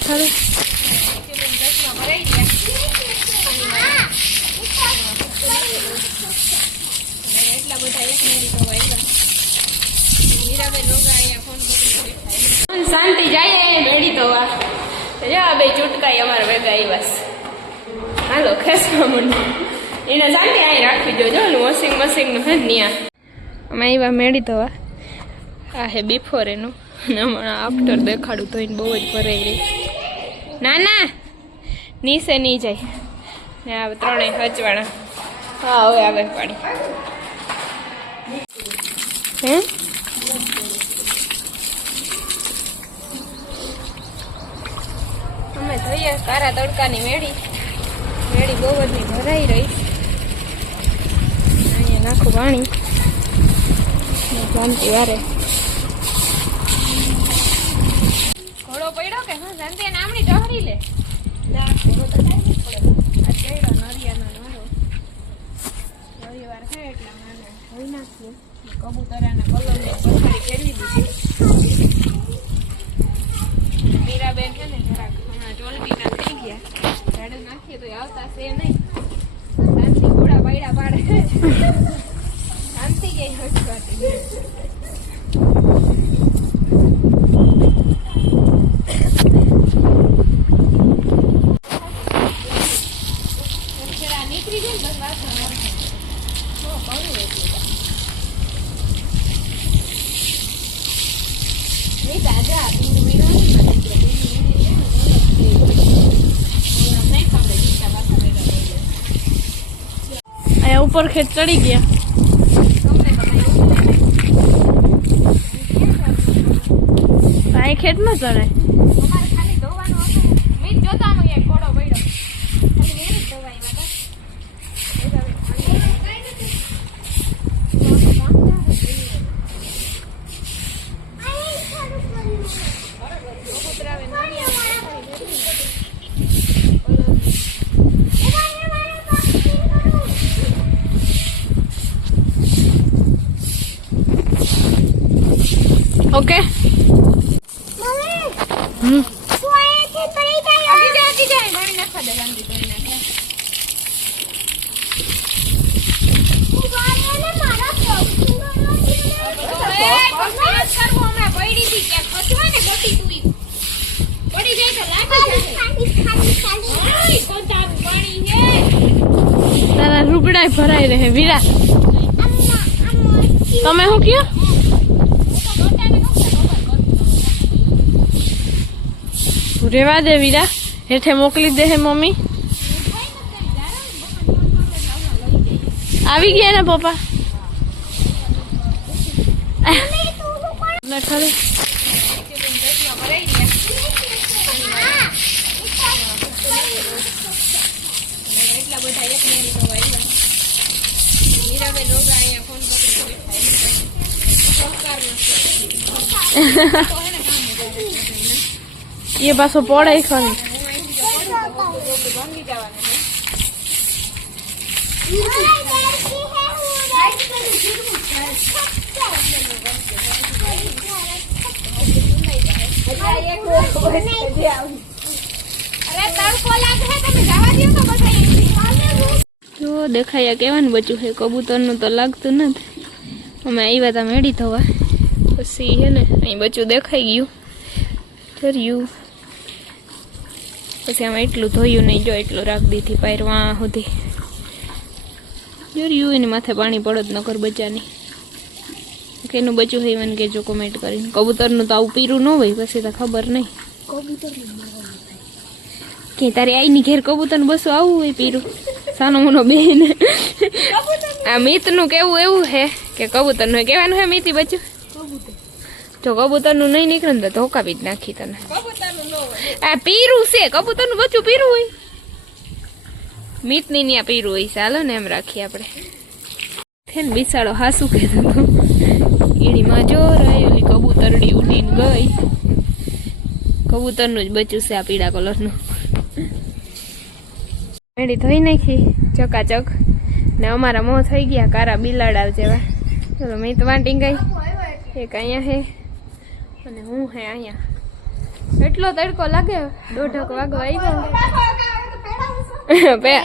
ખાલી એટલા બધા એક મેળી તો મીરાબેન લોગા અહીંયા ફોન કરી શાંતિ જાય મેળી તો જા બે ચૂટકાઈ અમારે ભેગા આવ્યા હાલો ખેસવા મને એને શાંતિ અહીં રાખવી જોજો વોશિંગ મશીનનું હે ન્યા અમે આવ્યા મેળી તો આ હે બિફોર એનું હમણાં આફ્ટર દેખાડું તો એને બહુ જ ભરાઈ રહી ના ના નીચે નહીં જાય ને આ ત્રણેય હચવાણા હા હવે આવે પાણી હે અમે જોઈએ કારા તડકાની મેળી બહુ બધી ભરાઈ રહી અહીંયા નાખું પાણી શાંતિ વારે ઘોડો પડ્યો કે હા શાંતિ નામની ઢહરી લે ઘોડો તો થાય ને પડે આ ચડ્યો નરિયાનો નાનો રવિવાર છે એટલે નાને ધોઈ નાખ્યું કબૂતરાના કલરની પથારી ફેરવી દીધી મીરાબેન છે ને જરાક હમણાં ચોલટીના થઈ ગયા ઝાડુ નાખીએ તો આવતા છે નહીં શાંતિ ઘોડા પાડ્યા પાડે શાંતિ ગઈ હસવાતી નીકળી જાય બસ વાત અહીંયા ઉપર ખેત ચડી ગયા અહીં ખેત ન ચડે ખાલી ધોવાનું હતું મેં જોતા એક ઘોડો પડ્યો ખાલી મેં જ ધોવાઈ ओके तारा रुगड़ा भराई रहे वीरा तमे हूँ क्यों रेवा दे वीरा हेठे मोकली दे है मम्मी આવી ગયા ને પપ્પા ના ખાલી એટલા બધા એક મેળી તો મીરાબેન લોગા અહીંયા ફોન કરી ये पासो पड़े खरी जो देखाया केवान बच्चू है कबूतर नु तो लगतु नथी अमे आव्या ता मेड़ी थवा पछी है ने अहीं बच्चू देखाई गयुं चर्યું પછી આમાં એટલું ધોયું નહીં જો એટલું રાખ દીધી પાયરવા સુધી જોયું એની માથે પાણી પડત નકર બચ્ચાની કેનું બચ્ચું હોય મને કહેજો કોમેન્ટ કરીને કબૂતરનું તો આવું પીરું ન હોય પછી તો ખબર નહીં કે તારે આઈની ઘેર કબૂતરનું બસું આવું હોય પીરું સાનો મોનો બેન આ મિતનું કેવું એવું હે કે કબૂતરનું કહેવાનું હે મિતી બચ્ચું જો કબૂતરનું નહીં નીકળે ને તો ધોકાવી જ નાખી તને આ પીરું છે કબૂતરનું બચ્ચું પીરું હોય મીતની ત્યાં પીરું હોય ચાલો ને એમ રાખીએ આપણે છે ને બિસાડો હાસુ કહેતો હતો ઈણીમાં જો રહેલી કબૂતરડી ઉડીને ગઈ કબૂતરનું જ બચ્ચું છે આ પીળા કલરનું મેળી ધોઈ નાખી ચકાચક ને અમારા મોં થઈ ગયા કારા બિલાડા જેવા ચલો મેં તો વાંટી ગઈ એક અહીંયા હે અને હું હે અહીંયા એટલો તડકો લાગે 1:30 વાગવા આવ્યો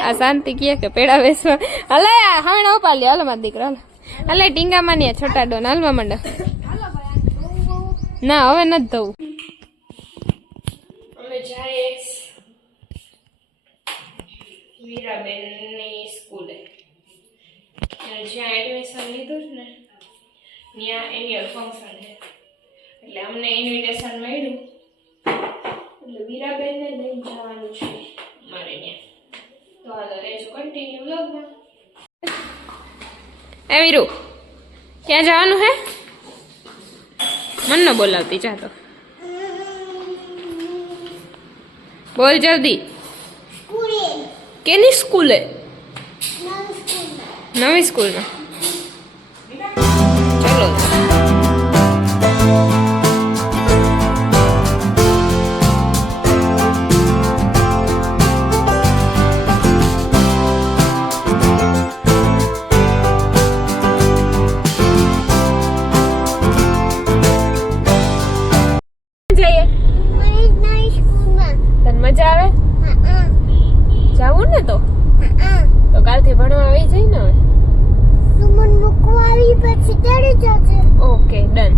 આ શાંતિ કહે કે પેડા બેસવા હલે હાણ ઉપાડી હાલ મારા દીકરા હલે ટીંગામાં ને છોટા ડોન હાલવા માંડે ના હવે નથી થવું અમે જાય વીરાબેનની સ્કૂલે જ્યાં એડમિશન લીધું છે ને ત્યાં એન્યુઅલ ફંક્શન છે એટલે અમને ઇન્વિટેશન મળ્યું એટલે વીરાબેનને લઈને જવાનું છે મારે ત્યાં તો હાલો રહેજો કન્ટિન્યુ વ્લોગમાં એ વીરુ ક્યાં જવાનું હે મન ન બોલાવતી જા તો બોલ જલ્દી કેની સ્કૂલે નવી સ્કૂલમાં ચલો મજા આવે જાવું ને તો કાલથી ભણવા આવી જાય ને હવે તું મને મૂકવા આવી પછી તેડી જજે ઓકે ડન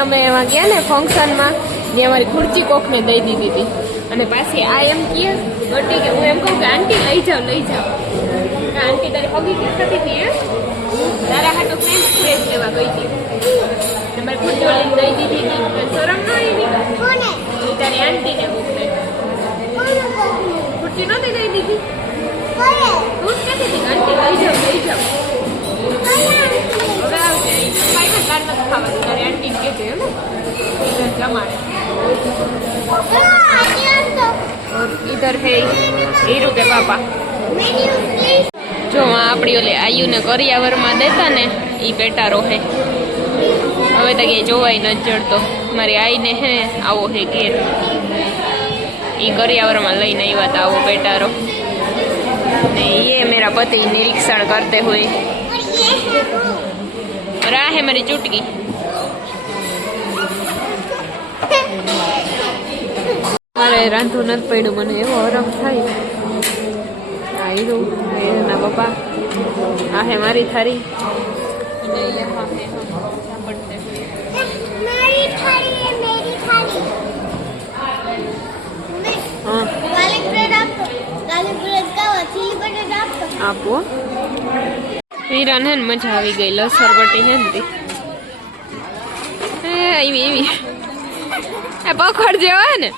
અમે એમાં ગયા ને ફંક્શનમાં જે અમારી ખુરચી કોકને દઈ દીધી હતી અને પાછી આ એમ કહે ગટી કે હું એમ કહું કે આંટી લઈ જાઓ આંટી તારી પગી થતી હતી એમ તારા હાટો ફ્રેન્ચ ફ્રેશ લેવા ગઈ હતી મારી ખુરચી દઈ દીધી હતી શરમ ન આવી તારી આંટીને કોકને ખુરચી નહોતી દઈ દીધી તું જ કહેતી હતી આંટી લઈ જાઓ હવે આવશે કાલ નથી ખાવાનું તારી આંટીને કહેજે એમ जमाने और इधर है हीरू के पापा આપણી ઓલે આયુને કરિયાવરમાં દેતા ને એ પેટારો હે. હવે તો ક્યાંય જોવાય ન જડતો. મારી આઈને હે આવો હે ઘેર, એ કરિયાવરમાં લઈને આવ્યા હતા આવો પેટારો. ને ये मेरा पति निरीक्षण करते हुए रहा है मेरी चुटकी. મારે રાંધવું નથી પડ્યું, મને એવો આરામ થાય. આ હીરું એના પપ્પા, આ હે મારી થારી. અને યહાં હે હમ સાંભળતે હુએ. मेरी थाली है, मेरी थाली। हाँ गार्लिक ब्रेड आपको, गार्लिक ब्रेड का चिली पटेट आपको। આપો. હીરા ને મજા આવી ગઈ. લસર પટ્ટી હે ને એવી એવી પકડ જેવા હે ને.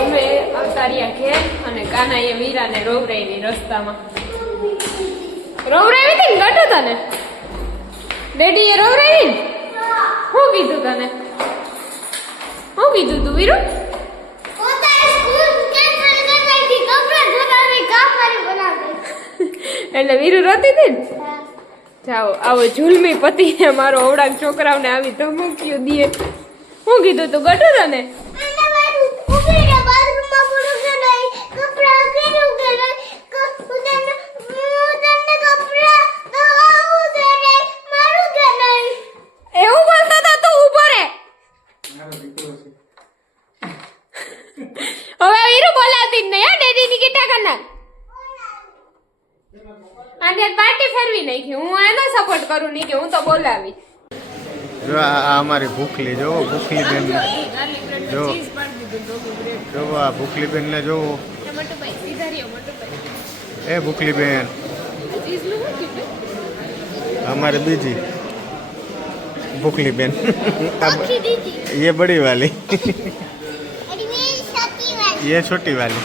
અમે અવતાર્યા ઘેર અને કાનાએ વીરાને રોવરાવી રસ્તામાં. રોવરાવી હતી ને ગટો તને ડેડીએ રોવરાવી ને. શું કીધું તને? શું કીધું તું વીરુ? એટલે વીરુ રોતી હતી ને. જાઓ આવો ઝુલમી પતિને મારો અવડાક છોકરાઓને આવી ધમકીઓ દીએ. શું કીધું તું ગટો તને? એવું બોલતો તો તું ઉભો રે. હવે વીરુ બોલાવતી જ નહીં હા. ડેડીની કીટા કરના અને પાર્ટી ફેરવી નાખી. હું એનો સપોર્ટ કરું નહીં કે હું તો બોલાવી. જો આ અમારી ભૂખલી જો ભૂખલી બેન જો જો આ ભૂખલી બેન ને જો એ ભૂખલી બેન અમારી બીજી भूखली बहन ये बड़ी वाली ये छोटी वाली